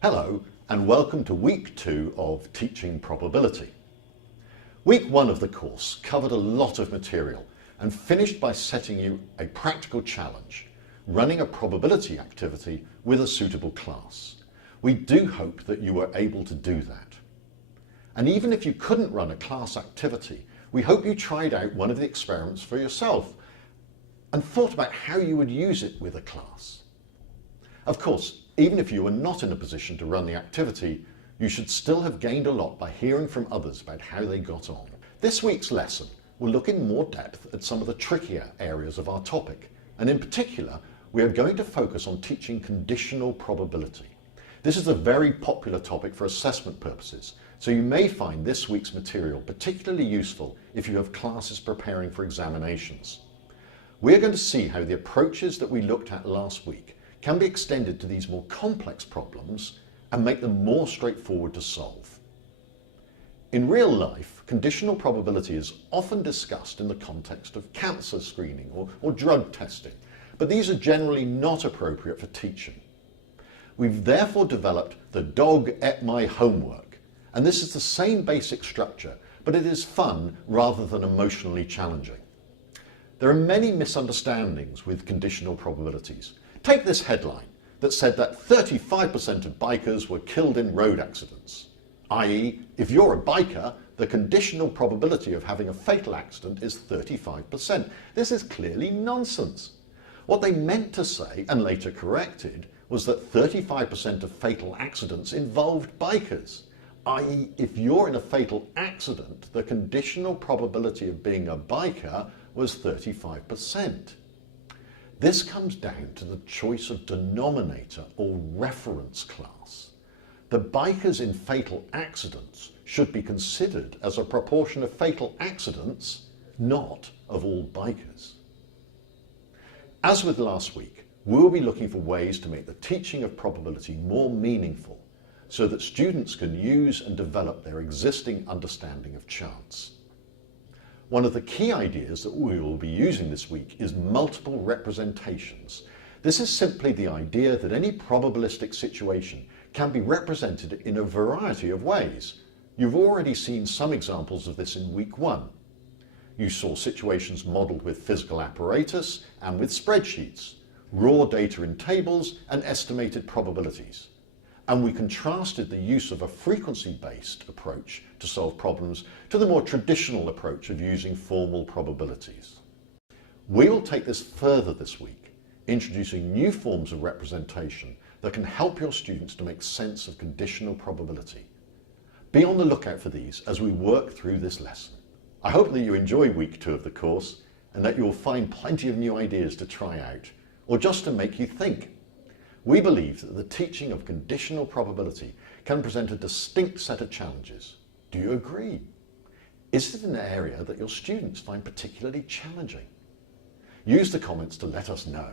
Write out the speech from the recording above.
Hello and welcome to week 2 of Teaching Probability. Week 1 of the course covered a lot of material and finished by setting you a practical challenge, running a probability activity with a suitable class. We do hope that you were able to do that. And even if you couldn't run a class activity, we hope you tried out one of the experiments for yourself and thought about how you would use it with a class. Of course, even if you were not in a position to run the activity, you should still have gained a lot by hearing from others about how they got on. This week's lesson will look in more depth at some of the trickier areas of our topic, and in particular, we are going to focus on teaching conditional probability. This is a very popular topic for assessment purposes, so you may find this week's material particularly useful if you have classes preparing for examinations. We are going to see how the approaches that we looked at last week can be extended to these more complex problems and make them more straightforward to solve. In real life, conditional probability is often discussed in the context of cancer screening or drug testing, but these are generally not appropriate for teaching. We've therefore developed the dog ate my homework, and this is the same basic structure, but it is fun rather than emotionally challenging. There are many misunderstandings with conditional probabilities. Take this headline that said that 35% of bikers were killed in road accidents, i.e., if you're a biker, the conditional probability of having a fatal accident is 35%. This is clearly nonsense. What they meant to say, and later corrected, was that 35% of fatal accidents involved bikers, i.e., if you're in a fatal accident, the conditional probability of being a biker was 35%. This comes down to the choice of denominator or reference class. The bikers in fatal accidents should be considered as a proportion of fatal accidents, not of all bikers. As with last week, we'll be looking for ways to make the teaching of probability more meaningful so that students can use and develop their existing understanding of chance. One of the key ideas that we will be using this week is multiple representations. This is simply the idea that any probabilistic situation can be represented in a variety of ways. You've already seen some examples of this in week 1. You saw situations modelled with physical apparatus and with spreadsheets, raw data in tables and estimated probabilities. And we contrasted the use of a frequency-based approach to solve problems to the more traditional approach of using formal probabilities. We will take this further this week, introducing new forms of representation that can help your students to make sense of conditional probability. Be on the lookout for these as we work through this lesson. I hope that you enjoy week 2 of the course and that you will find plenty of new ideas to try out, or just to make you think. We believe that the teaching of conditional probability can present a distinct set of challenges. Do you agree? Is it an area that your students find particularly challenging? Use the comments to let us know.